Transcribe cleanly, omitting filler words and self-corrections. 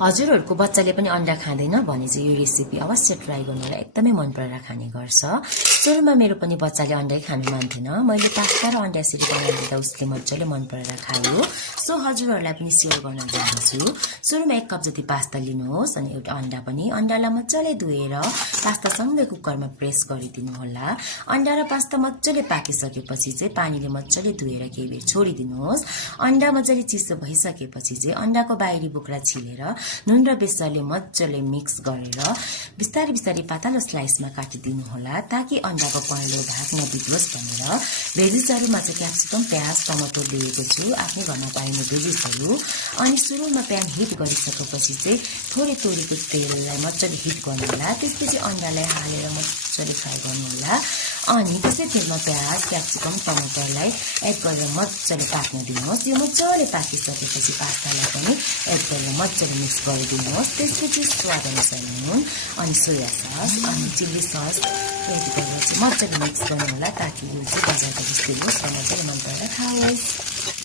हजुरहरूको बच्चाले पनि अन्डा खाँदैन भने चाहिँ यो रेसिपी अवश्य ट्राई गर्नु होला, एकदमै मन परेर खाने गर्छ। सुरुमा मेरो पनि बच्चाले अन्डै खानु मान्थेन, मैले पास्ता र अन्डा यसरी बनाइदिँदा उसले मजाले मन परेर खायो। सो हजुरहरूलाई पनि सेयर गर्न चाहन्छु। सुरुमा 1 कप जति पास्ता लिनुहोस् अनि एउटा अन्डा पनि, अन्डालाई मजाले धोएर पास्तासँगै कुकरमा प्रेस गरिदिनु होला। अन्डा र पास्ता मजाले पाकिसकेपछि चाहिँ पानीले मजाले धोएर केही बेर छोडिदिनुहोस्। अन्डा मजाले चिसो भइसकेपछि चाहिँ अन्डाको बाहिरी बोक्रा छिलेर नुन र बेसरले मजाले मिक्स गरेर बिस्तारै बिस्तारै पातलो स्लाइसमा काटिदिनु होला, ताकि अन्डाको पहेँलो भाग नबिग्रोस् भनेर। भेजिसहरुमा चाहिँ क्याप्सिकम, प्याज, टमाटर लिएको छु, आफ्नै घरमा पाइने भेजिसहरु। अनि सुरुमा प्यान हिट गरिसकेपछि चाहिँ थोरै तोरीको तेललाई मजाले हिट गर्नु होला, त्यसपछि अन्डालाई हालेर मजाले फ्राई गर्नु होला। अनि त्यसै तेलमा प्याज, क्याप्सिकम, टमाटरलाई एड गरेर मजाले पाक्न दिनुहोस्। यो मजाले पाकिसकेपछि पास्तालाई पनि एड गरेर मजाले मिक्स गरिदिनुहोस्। त्यसपछि स्वाद अनुसार नुन अनि सोया सस अनि चिल्ली सस एड गरेर चाहिँ मजाले मिक्स गर्नु होला, ताकि यो चाहिँ बजारको जस्तै होस् र मजाले मन परेर खाओस्।